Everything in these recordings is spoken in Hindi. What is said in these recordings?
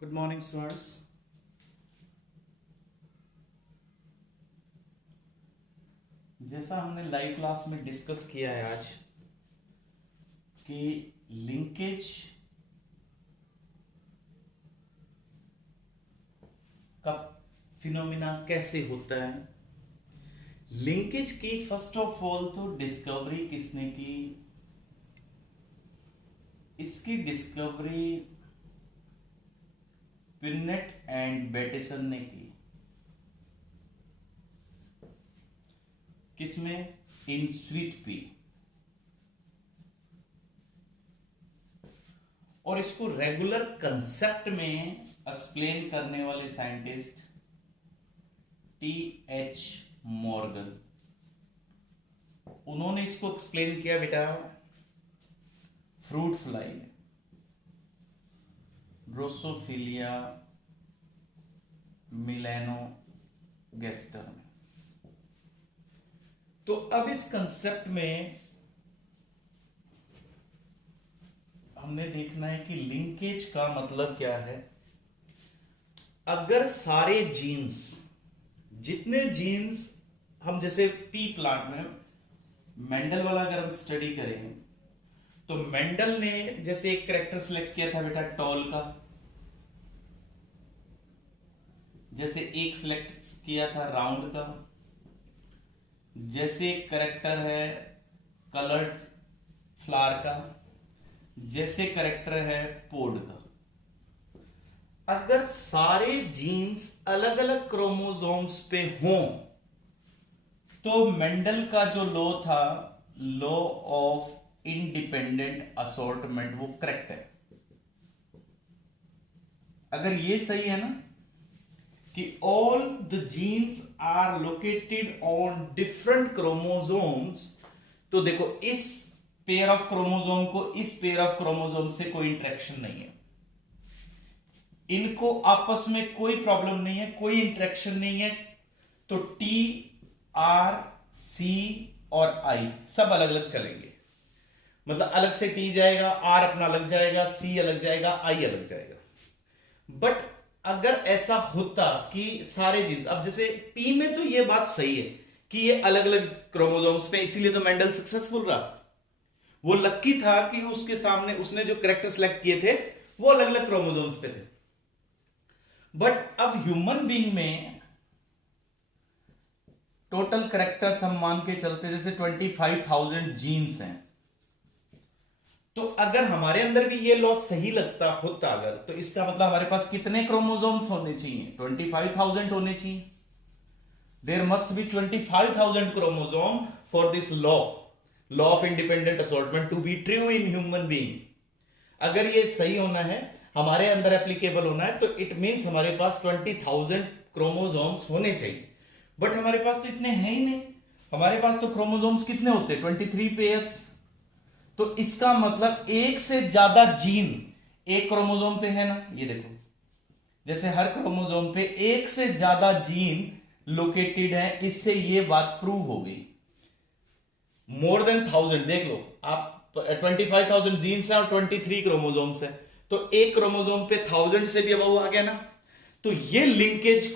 Good morning students. जैसा हमने लाइव क्लास में डिस्कस किया है आज कि लिंकेज का फिनोमिना कैसे होता है। लिंकेज की फर्स्ट ऑफ ऑल तो डिस्कवरी किसने की? इसकी डिस्कवरी पिन्नेट एंड बेटेसन ने की। किसमें? In sweet pea. और इसको रेगुलर कंसेप्ट में एक्सप्लेन करने वाले साइंटिस्ट T.H. मॉर्गन। उन्होंने इसको एक्सप्लेन किया बेटा फ्रूट फ्लाई में, ड्रोसोफिलिया मिलेनोगेस्टर में। तो अब इस कंसेप्ट में हमने देखना है कि लिंकेज का मतलब क्या है। अगर सारे जीन्स, जितने जीन्स हम जैसे पी प्लांट में मेंडल वाला अगर हम स्टडी करें तो मेंडल ने जैसे एक कैरेक्टर सिलेक्ट किया था बेटा टॉल का, जैसे एक सिलेक्ट किया था राउंड का, जैसे एक करेक्टर है कलर्ड फ्लावर का, जैसे करेक्टर है पोड का। अगर सारे जीन्स अलग अलग क्रोमोसोम्स पे हों तो मेंडल का जो लॉ था, लॉ ऑफ इंडिपेंडेंट असॉर्टमेंट, वो करेक्ट है। अगर ये सही है ना कि all the genes are located on different chromosomes, तो देखो इस पेयर ऑफ क्रोमोसोम को इस पेयर ऑफ क्रोमोसोम से कोई इंटरेक्शन नहीं है, इनको आपस में कोई प्रॉब्लम नहीं है, कोई इंटरेक्शन नहीं है। तो टी आर सी और आई सब अलग अलग चलेंगे, मतलब अलग से टी जाएगा, आर अपना अलग जाएगा, सी अलग जाएगा, आई अलग जाएगा। बट अगर ऐसा होता कि सारे जीन्स, अब जैसे पी में तो ये बात सही है कि ये अलग अलग क्रोमोसोम्स पे, इसीलिए तो मेंडल सक्सेसफुल रहा। वो लक्की था कि उसके सामने उसने जो कैरेक्टर सेलेक्ट किए थे वो अलग अलग क्रोमोसोम्स पे थे। बट अब ह्यूमन बीइंग में टोटल कैरेक्टर्स हम मान के चलते जैसे 25,000 जीन्स हैं। तो अगर हमारे अंदर भी ये लॉ सही लगता होता अगर, तो इसका मतलब हमारे पास कितने क्रोमोसोम्स होने चाहिए? 25,000 होने चाहिए। There must be 25,000 chromosome for this law of independent assortment to be true in human being. अगर ये सही होना है, हमारे अंदर एप्लीकेबल होना है, तो इट मींस हमारे पास 20,000 क्रोमोसोम्स होने चाहिए। बट हमारे पास तो इतने हैं ही नहीं। हमारे पास तो क्रोमोसोम्स कितने होते हैं? 23 पेयर्स। तो इसका मतलब एक से ज्यादा जीन एक क्रोमोसोम पे है ना, ये देखो जैसे हर क्रोमोसोम पे एक से ज्यादा जीन लोकेटेड है। इससे ये बात प्रूव हो गई। मोर देन 1000, देख लो आप, 25,000 जीन्स है और 23 क्रोमोसोम्स है, तो एक क्रोमोसोम पे 1000 से भी अबव आ गया ना। तो ये लिंकेज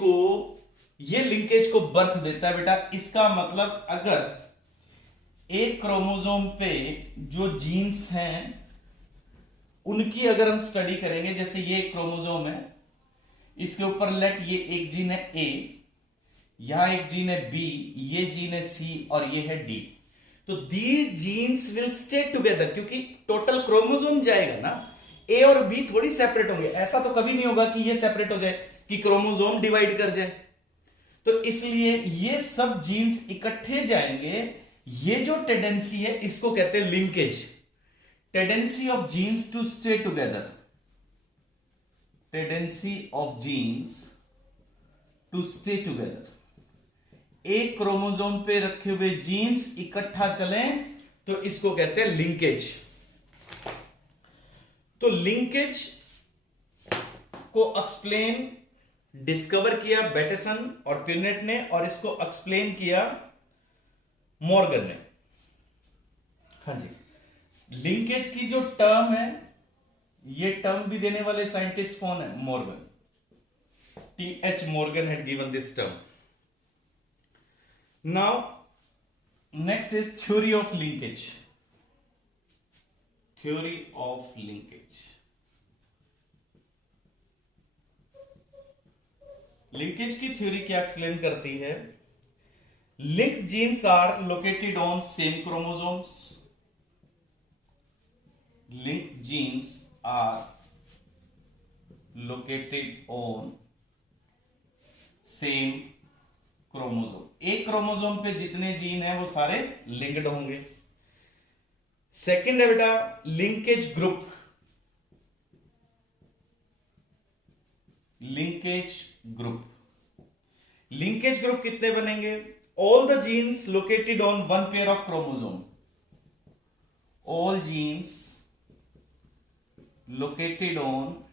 को बर्थ देता है बेटा। इसका मतलब अगर एक क्रोमोसोम पे जो जीन्स हैं उनकी अगर हम स्टडी करेंगे, जैसे ये एक क्रोमोसोम है, इसके ऊपर लेट ये एक जीन है ए, यहां एक जीन है बी, ये जीन है सी और ये है डी। तो these genes will stay together, क्योंकि टोटल क्रोमोसोम जाएगा ना, ए और बी थोड़ी सेपरेट होंगे। ऐसा तो कभी नहीं होगा कि ये सेपरेट हो जाए, कि क्रोमोसोम डिवाइड कर जाए। तो इसलिए ये सब जीन्स इकट्ठे जाएंगे। ये जो टेंडेंसी है इसको कहते हैं linkage, tendency of genes to stay together, tendency of genes to stay together. एक क्रोमोसोम पे रखे हुए जीन्स इकट्ठा चलें तो इसको कहते हैं लिंकेज। तो लिंकेज को एक्सप्लेन डिस्कवर किया बेटेसन और पिनेट ने, और इसको एक्सप्लेन किया मॉर्गन ने। हाँ जी, लिंकेज की जो टर्म है ये टर्म भी देने वाले साइंटिस्ट कौन है? Morgan, T.H. Morgan had given this term. Now, next is theory of linkage. Theory of linkage. Linkage की थ्योरी क्या एक्सप्लेन करती है? Linked genes are located on same chromosomes. Linked genes are located on same chromosome. एक क्रोमोसोम पे जितने जीन है वो सारे लिंक्ड होंगे. सेकंड है बेटा linkage group. Linkage group. Linkage group कितने बनेंगे? All the genes located on one pair of chromosome. All genes located on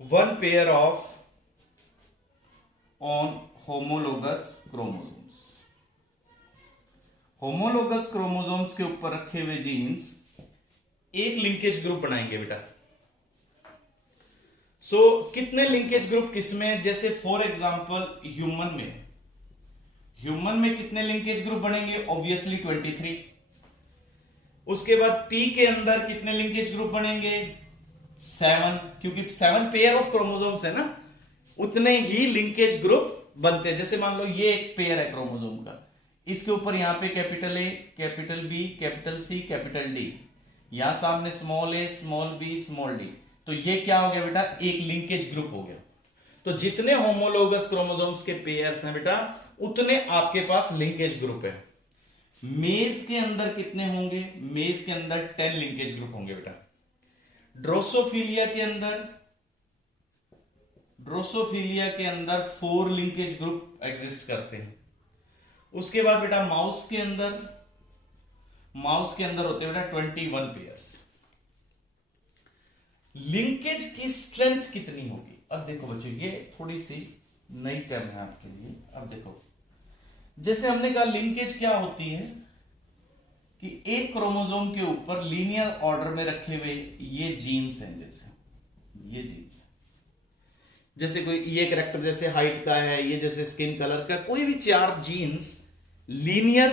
one pair of on homologous chromosomes. Homologous chromosomes के ऊपर रखे हुए जीन्स एक लिंकेज ग्रुप बनाएंगे बेटा. सो कितने लिंकेज ग्रुप किसमें? जैसे फॉर एग्जांपल ह्यूमन में कितने लिंकेज ग्रुप बनेंगे? ऑब्वियसली 23. उसके बाद पी के अंदर कितने लिंकेज ग्रुप बनेंगे? 7, क्योंकि 7 पेयर ऑफ क्रोमोसोम्स है ना, उतने ही लिंकेज ग्रुप बनते हैं. जैसे मान लो ये एक पेयर है क्रोमोसोम का, इसके ऊपर यहां पे capital A, capital B, capital C, capital D, यहां सामने small A, small B, small D. तो ये क्या हो गया बेटा? एक लिंकेज ग्रुप हो गया. तो जितने होमोलोगस क्रोमोसोम्स के पेयर्स हैं बेटा, उतने आपके पास लिंकेज ग्रुप है. मेज के अंदर कितने होंगे? मेज के अंदर 10 लिंकेज ग्रुप होंगे बेटा. ड्रोसोफिलिया के अंदर 4 लिंकेज ग्रुप एग्जिस्ट करते हैं. उसके बाद बेटा माउस के अंदर होते हैं बेटा 21 पेयर्स. लिंकेज की स्ट्रेंथ कितनी होगी? अब देखो बच्चों, ये थोड़ी सी नई टर्म है आपके लिए. अब देखो, जैसे हमने कहा लिंकेज क्या होती है कि एक क्रोमोसोम के ऊपर लीनियर ऑर्डर में रखे हुए ये जीन्स हैं. जैसे ये जीन्स है, जैसे कोई ये कैरेक्टर जैसे हाइट का है, ये जैसे स्किन कलर का, कोई भी 4 जीन्स लीनियर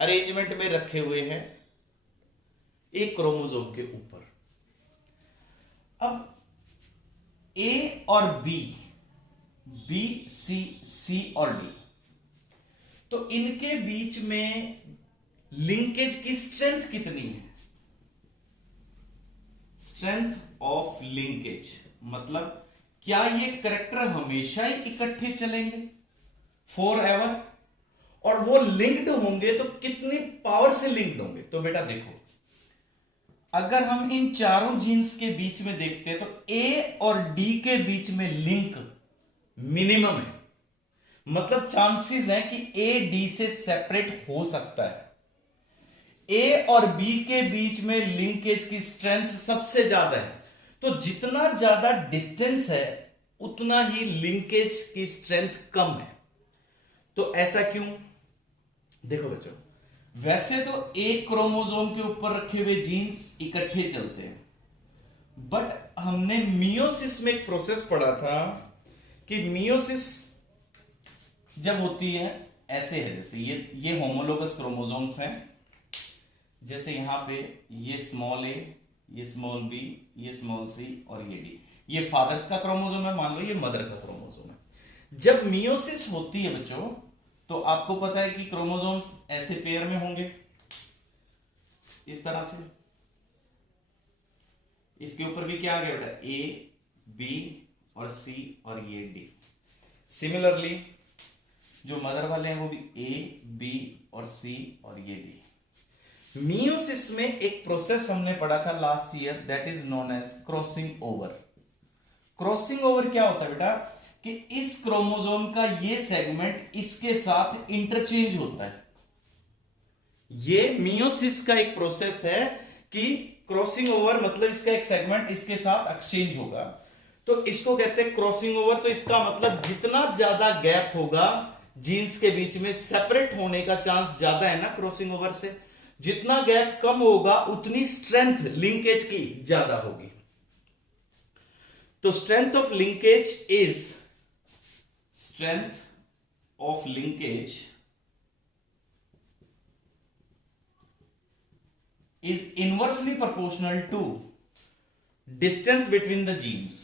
अरेंजमेंट में रखे हुए हैं एक क्रोमोसोम के ऊपर. अब ए और बी, सी और डी, तो इनके बीच में लिंकेज की स्ट्रेंथ कितनी है? स्ट्रेंथ ऑफ लिंकेज मतलब क्या ये कैरेक्टर हमेशा ही इकट्ठे चलेंगे फॉर एवर, और वो लिंक्ड होंगे तो कितनी पावर से लिंक्ड होंगे? तो बेटा देखो, अगर हम इन चारों जीन्स के बीच में देखते हैं तो ए और डी के बीच में लिंक मिनिमम है. मतलब चांसेस है कि ए डी से सेपरेट हो सकता है. ए और बी के बीच में लिंकेज की स्ट्रेंथ सबसे ज्यादा है. तो जितना ज्यादा डिस्टेंस है उतना ही लिंकेज की स्ट्रेंथ कम है. तो ऐसा क्यों? देखो बच्चों, वैसे तो एक क्रोमोसोम के ऊपर रखे हुए जीन्स इकट्ठे चलते हैं, बट हमने मियोसिस में एक प्रोसेस पढ़ा था कि मियोसिस जब होती है ऐसे है, जैसे ये होमोलोगस क्रोमोसोम्स हैं. जैसे यहां पे ये स्मॉल ए, ये स्मॉल बी, ये स्मॉल सी और ये डी, ये फादर्स का क्रोमोसोम है, मान लो ये मदर का क्रोमोसोम है. जब मियोसिस होती है बच्चों, तो आपको पता है कि क्रोमोसोम्स ऐसे पेयर में होंगे इस तरह से. इसके ऊपर भी क्या आ गया बेटा? ए, बी और सी और ये डी. सिमिलरली जो मदर वाले हैं वो भी ए, बी और सी और ये डी. मियोसिस में एक प्रोसेस हमने पढ़ा था last year, that is known as crossing over. Crossing over क्या होता है बेटा? कि इस क्रोमोसोम का ये सेगमेंट इसके साथ इंटरचेंज होता है. ये मियोसिस का एक प्रोसेस है कि क्रॉसिंग ओवर मतलब इसका एक सेगमेंट इसके साथ एक्सचेंज होगा, तो इसको कहते हैं क्रॉसिंग ओवर. तो इसका मतलब जितना ज्यादा गैप होगा जीन्स के बीच में, सेपरेट होने का चांस ज्यादा है ना क्रॉसिंग ओवर से. जितना गैप कम होगा उतनी स्ट्रेंथ लिंकेज की ज्यादा होगी। तो strength of linkage is inversely proportional to distance between the genes.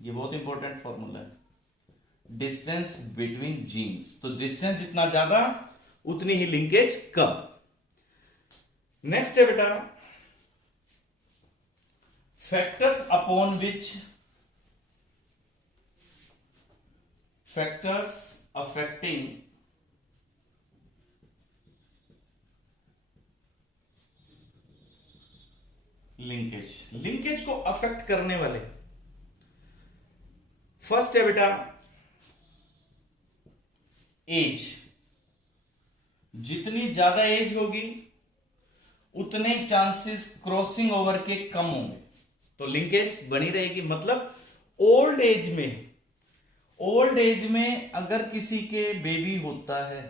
ये बहुत इंपॉर्टेंट फॉर्मूला है, डिस्टेंस बिटवीन जीन्स। तो डिस्टेंस जितना ज्यादा उतनी ही लिंकेज कम। नेक्स्ट है बेटा, फैक्टर्स अफेक्टिंग लिंकेज को अफेक्ट करने वाले। फर्स्ट है बेटा एज। जितनी ज्यादा एज होगी उतने चांसेस क्रॉसिंग ओवर के कम होंगे, तो लिंकेज बनी रहेगी। मतलब ओल्ड एज में अगर किसी के बेबी होता है,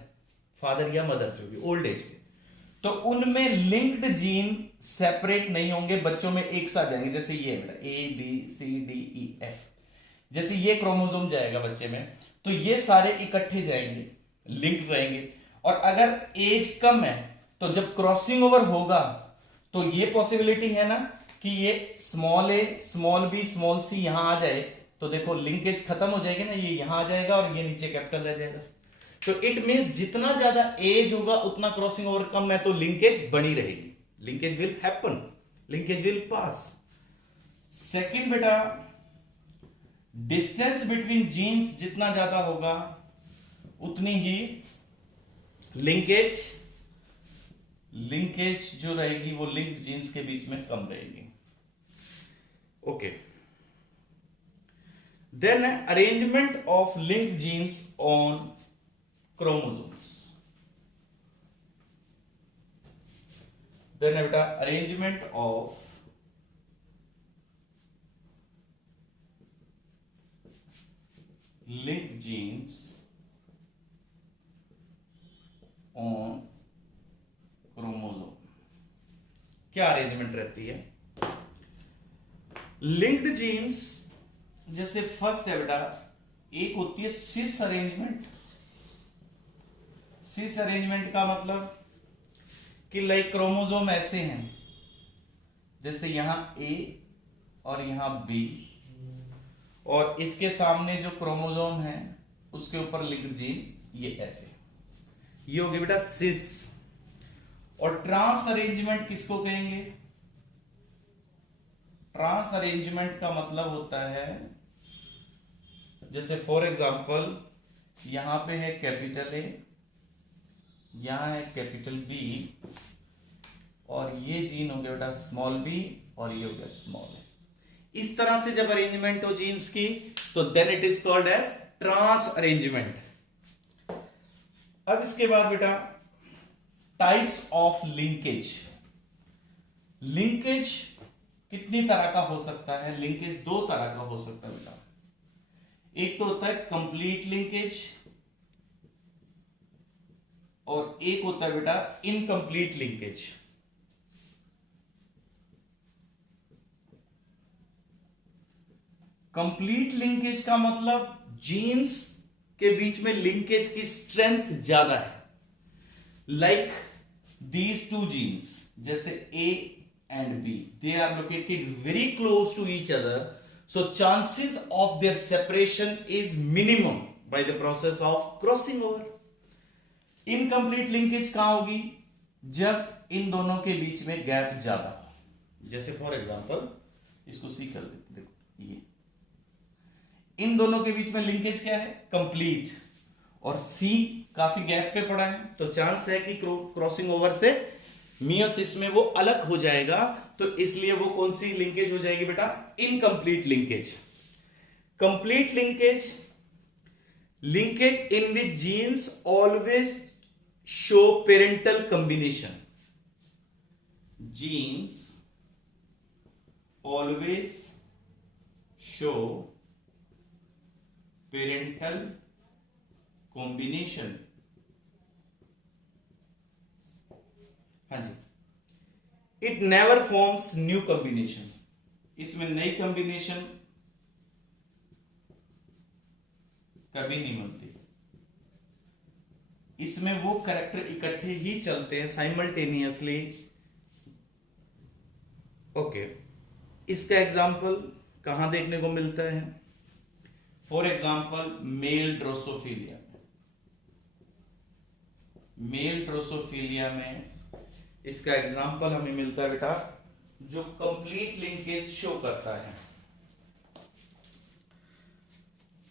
फादर या मदर जो भी ओल्ड एज में, तो उनमें लिंक्ड जीन सेपरेट नहीं होंगे, बच्चों में एक साथ जाएंगे। जैसे ये बेटा ABCDEF, जैसे ये क्रोमोसोम जाएगा बच्चे में, तो ये सारे इकट्ठे जाएंगे, लिंक्ड रहेंगे। और अगर एज कम है तो जब क्रॉसिंग ओवर होगा तो ये पॉसिबिलिटी है ना कि ये small a small b small c यहां आ जाए, तो देखो लिंकेज खत्म हो जाएगी ना, ये यहां आ जाएगा और ये नीचे कैपिटल रह जाएगा। तो इट मींस जितना ज्यादा एज होगा उतना क्रॉसिंग ओवर कम है, तो लिंकेज बनी रहेगी, linkage will happen, linkage will pass. Second बेटा, डिस्टेंस बिटवीन जीन्स जितना ज्यादा होगा उतनी ही लिंकेज जो रहेगी वो लिंक जीन्स के बीच में कम रहेगी। Okay, then arrangement of link genes on chromosomes. Then बेटा arrangement of link genes on chromosome. क्या अरेंजमेंट रहती है लिंक्ड जीन्स? जैसे फर्स्ट है बेटा, एक होती है सिस अरेंजमेंट। सिस अरेंजमेंट का मतलब कि लाइक क्रोमोसोम ऐसे हैं, जैसे यहां A और यहां B, और इसके सामने जो क्रोमोसोम है उसके ऊपर लिंक्ड जीन ये ऐसे, ये हो गया बेटा सिस। और ट्रांस अरेंजमेंट किसको कहेंगे? ट्रांस अरेंजमेंट का मतलब होता है, जैसे फॉर एग्जांपल यहां पे है कैपिटल A, यहां है कैपिटल B, और ये जीन हो गया बेटा स्मॉल b, और ये हो गया स्मॉल a। इस तरह से जब अरेंजमेंट हो जीन्स की तो then it is called as trans arrangement. अब इसके बाद बेटा टाइप्स ऑफ लिंकेज। लिंकेज कितनी तरह का हो सकता है? लिंकेज दो तरह का हो सकता है बेटा। एक तो होता है कंप्लीट लिंकेज, और एक होता है बेटा इनकम्प्लीट लिंकेज। कंप्लीट लिंकेज का मतलब जीन्स के बीच में लिंकेज की स्ट्रेंथ ज्यादा है, लाइक दीज टू जीन्स, जैसे A and B, they are located very close to each other, so chances of their separation is minimum by the process of crossing over. Incomplete linkage कहां होगी? जब इन दोनों के बीच में गैप ज्यादा हो। जैसे फॉर एग्जांपल इसको सी कर देते, देखो ये इन दोनों के बीच में लिंकेज क्या है? कंप्लीट, और C काफी गैप पे पड़ा है, तो चांस है कि क्रॉसिंग ओवर से मियोसिस में वो अलग हो जाएगा, तो इसलिए वो कौन सी लिंकेज हो जाएगी बेटा? Incomplete linkage. Complete linkage in which genes always show parental combination. Genes always show parental combination. हाँ जी, it never forms new combination, इसमें नई कॉम्बिनेशन कभी नहीं बनती, इसमें वो कैरेक्टर इकट्ठे ही चलते हैं साइमल्टेनियसली। ओके, इसका एग्जाम्पल कहां देखने को मिलता है? फॉर एग्जाम्पल मेल ड्रोसोफिलिया, मेल ड्रोसोफिलिया में इसका एग्जाम्पल हमें मिलता है बेटा जो कंप्लीट लिंकेज शो करता है।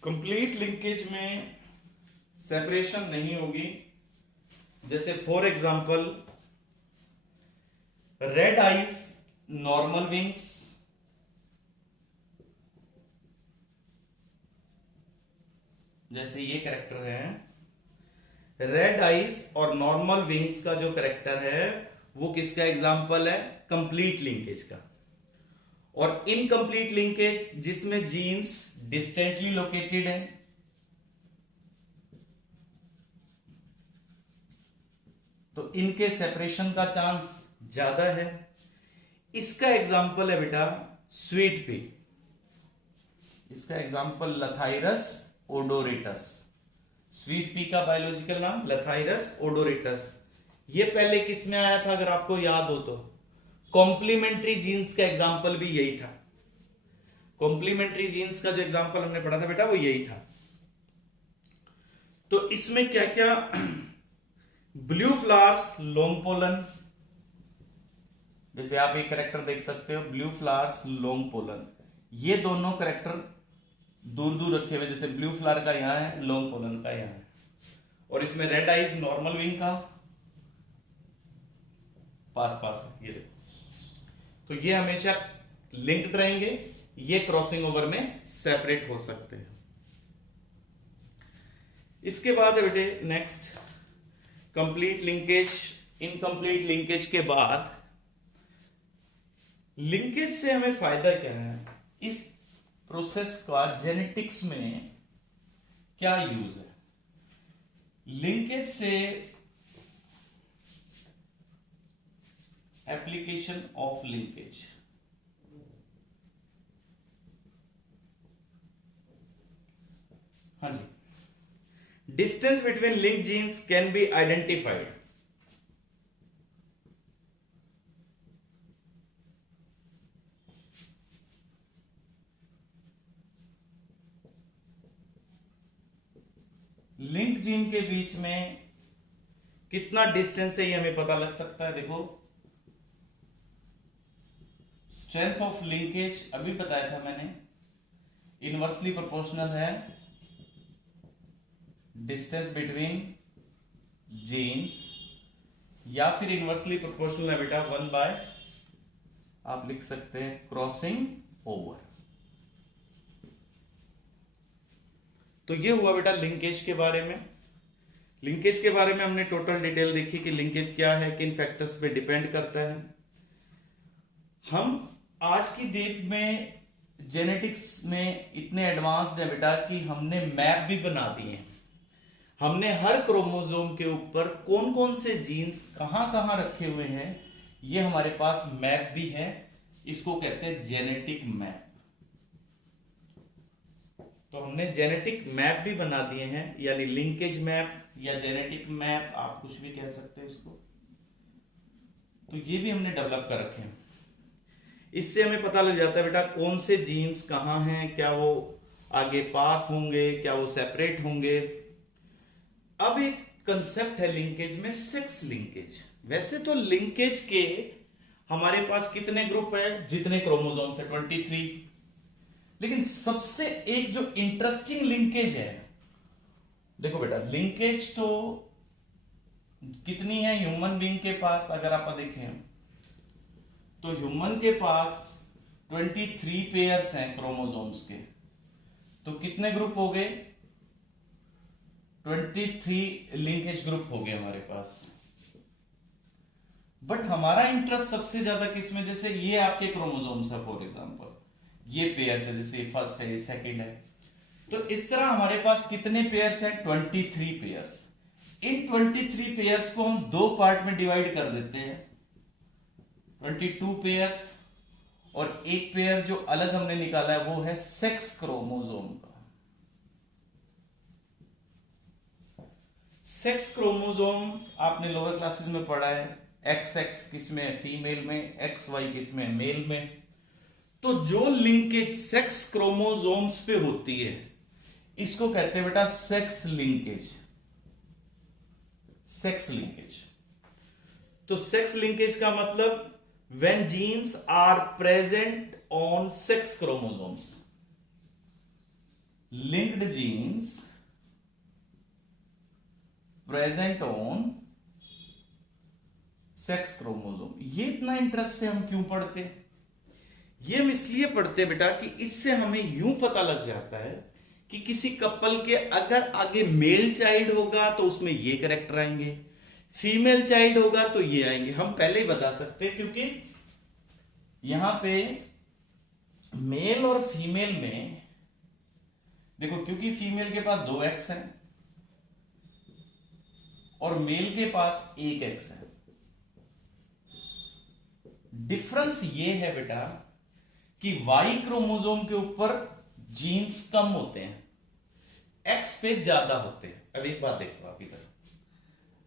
कंप्लीट लिंकेज में सेपरेशन नहीं होगी, जैसे for example red eyes normal wings, जैसे ये कैरेक्टर है, रेड आइज और नॉर्मल विंग्स का जो कैरेक्टर है वो किसका एग्जाम्पल है? कंप्लीट लिंकेज का। और इनकंप्लीट लिंकेज जिसमें जीन्स डिस्टेंटली लोकेटेड है, तो इनके सेपरेशन का चांस ज्यादा है। इसका एग्जाम्पल है बेटा स्वीट पी, इसका एग्जाम्पल लथाइरस ओडोरेटस। स्वीट पी का बायोलॉजिकल नाम लथाइरस ओडोरेटस। ये पहले किस में आया था अगर आपको याद हो तो? कॉम्प्लीमेंट्री जीन्स का एग्जाम्पल भी यही था। कॉम्प्लीमेंट्री जीन्स का जो एग्जाम्पल हमने पढ़ा था बेटा वो यही था। तो इसमें क्या क्या? ब्लू फ्लावर्स लॉन्ग पोलन, जैसे आप एक कैरेक्टर देख सकते हो ब्लू फ्लावर्स लॉन्ग पोलन, ये दोनों कैरेक्टर दूर दूर रखे हुए, जैसे ब्लू फ्लावर का यहां है, लॉन्ग पोलन का यहां है। और इसमें रेड आइज नॉर्मल विंग का पास पास है, ये देखो। तो ये हमेशा लिंक्ड रहेंगे, ये क्रॉसिंग ओवर में सेपरेट हो सकते हैं। इसके बाद है बेटे next complete linkage. Incomplete linkage के बाद लिंकेज से हमें फायदा क्या है? इस प्रोसेस का जेनेटिक्स में क्या यूज है? लिंकेज से एप्लीकेशन ऑफ लिंकेज, हाँ जी, distance between link genes can be identified. Link gene के बीच में कितना डिस्टेंस है ये हमें पता लग सकता है। देखो स्ट्रेंथ ऑफ लिंकेज अभी बताया था मैंने, इनवर्सली प्रोपोर्शनल है डिस्टेंस बिटवीन जीन्स, या फिर इनवर्सली प्रोपोर्शनल है बेटा 1 बाय, आप लिख सकते हैं क्रॉसिंग ओवर। तो ये हुआ बेटा लिंकेज के बारे में। लिंकेज के बारे में हमने टोटल डिटेल देखी कि लिंकेज क्या है, किन फैक्टर्स पे डिपेंड करता है। हम आज की डेट में जेनेटिक्स में इतने एडवांस्ड है बेटा कि हमने मैप भी बना दिए हैं। हमने हर क्रोमोसोम के ऊपर कौन कौन से जीन्स कहां कहां रखे हुए हैं ये हमारे पास मैप भी है। इसको कहते हैं जेनेटिक मैप। तो हमने जेनेटिक मैप भी बना दिए हैं, यानी लिंकेज मैप या जेनेटिक मैप, आप कुछ भी कह सकते हैं इसको। तो ये भी हमने डेवलप कर रखे हैं। इससे हमें पता लग जाता है बेटा कौन से जीन्स कहां हैं, क्या वो आगे पास होंगे, क्या वो सेपरेट होंगे। अब एक कंसेप्ट है लिंकेज में, सेक्स लिंकेज। वैसे तो लिंकेज के हमारे पास कितने ग्रुप है? जितने क्रोमोसोम्स है 23। लेकिन सबसे एक जो इंटरेस्टिंग लिंकेज है, देखो बेटा लिंकेज तो कितनी है ह्यूमन बीइंग के पास? अगर आप देखें तो ह्यूमन के पास 23 पेयर्स हैं क्रोमोसोम्स के। तो कितने ग्रुप हो गए? 23 लिंकेज ग्रुप हो गए हमारे पास। बट हमारा इंटरेस्ट सबसे ज्यादा किस में? जैसे ये आपके क्रोमोसोम्स है, फॉर एग्जांपल ये पेयर्स है, जैसे फर्स्ट है, ये सेकंड है। तो इस तरह हमारे पास कितने पेयर्स हैं? 23 पेयर्स। इन 23 पेयर्स को हम 2 पार्ट में डिवाइड कर देते हैं। 22 पेयर्स, और एक पेयर जो अलग हमने निकाला है वो है सेक्स क्रोमोसोम का। सेक्स क्रोमोसोम आपने लोअर क्लासेस में पढ़ा है, एक्स एक्स किसमें है, फीमेल में, एक्स वाई किसमें है, मेल में। तो जो लिंकेज सेक्स क्रोमोसोम्स पे होती है इसको कहते हैं बेटा सेक्स लिंकेज। सेक्स लिंकेज, तो सेक्स लिंकेज का मतलब when genes are present on sex chromosomes, linked genes present on sex chromosome. ये इतना इंटरेस्ट से हम क्यों पढ़ते हैं? ये हम इसलिए पढ़ते हैं बेटा कि इससे हमें यूं पता लग जाता है कि किसी कपल के अगर आगे मेल चाइल्ड होगा तो उसमें ये कैरेक्टर आएंगे, फीमेल चाइल्ड होगा तो ये आएंगे। हम पहले ही बता सकते हैं क्योंकि यहां पे मेल और फीमेल में देखो, क्योंकि फीमेल के पास 2 एक्स है और मेल के पास 1 एक्स है। डिफरेंस ये है बेटा कि वाई क्रोमोसोम के ऊपर जीन्स कम होते हैं, एक्स पे ज्यादा होते हैं। अब एक बात देखो आप इधर,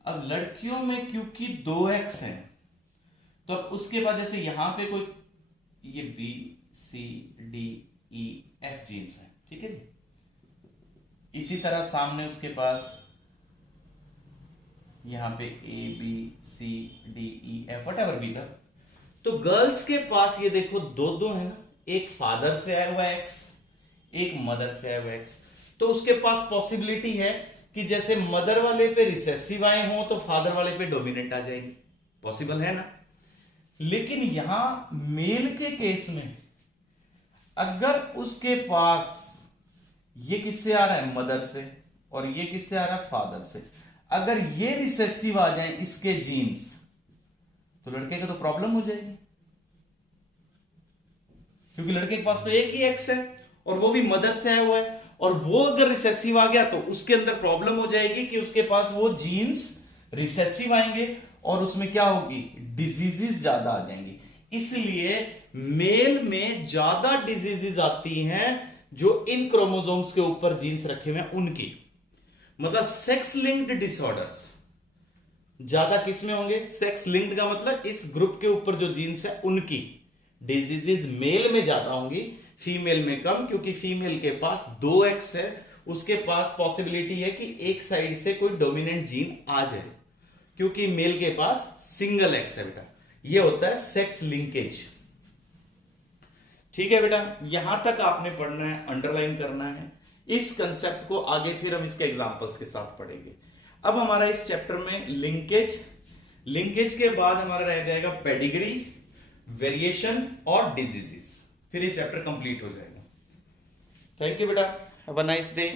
अब लड़कियों में क्योंकि 2 एक्स है तो अब उसके बाद जैसे यहां पे कोई ये B C D E F genes है, ठीक है जी। इसी तरह सामने उसके पास यहां पे A B C D E F whatever be का। तो गर्ल्स के पास ये देखो 2 है ना, एक फादर से आया हुआ एक्स, एक मदर से आया हुआ एक्स। तो उसके पास पॉसिबिलिटी है कि जैसे मदर वाले पे रिसेसिव आए हों तो फादर वाले पे डोमिनेंट आ जाएंगे, पॉसिबल है ना। लेकिन यहां मेल के केस में अगर उसके पास ये किससे आ रहा है, मदर से, और ये किससे आ रहा है, फादर से, अगर ये रिसेसिव आ जाए इसके जीन्स तो लड़के का तो प्रॉब्लम हो जाएगी, क्योंकि लड़के के पास तो एक ही एक्स है और वो भी मदर से आया हुआ है, और वो अगर रिसेसिव आ गया तो उसके अंदर प्रॉब्लम हो जाएगी कि उसके पास वो जीन्स रिसेसिव आएंगे और उसमें क्या होगी, डिजीजेस ज्यादा आ जाएंगी। इसलिए मेल में ज्यादा डिजीजेस आती हैं जो इन क्रोमोसोम्स के ऊपर जीन्स रखे हुए हैं उनकी, मतलब सेक्स लिंक्ड डिसऑर्डर्स ज्यादा किस में होंगे, सेक्स लिंक्ड का मतलब इस ग्रुप के ऊपर जो जीन्स है उनकी डिजीजेस मेल में ज्यादा होंगी, फीमेल में कम, क्योंकि फीमेल के पास 2 एक्स है, उसके पास पॉसिबिलिटी है कि एक साइड से कोई डोमिनेंट जीन आ जाए, क्योंकि मेल के पास सिंगल एक्स है बेटा। ये होता है सेक्स लिंकेज। ठीक है बेटा, यहां तक आपने पढ़ना है, अंडरलाइन करना है। इस कंसेप्ट को आगे फिर हम इसके एग्जांपल्स के साथ पढ़ेंगे। अब हमारा इस चैप्टर में लिंकेज के बाद हमारा रह जाएगा पेडिग्री, वेरिएशन और डिजीजेस, फिर ये चैप्टर कंप्लीट हो जाएगा। थैंक यू बेटा, हैव अ नाइस डे।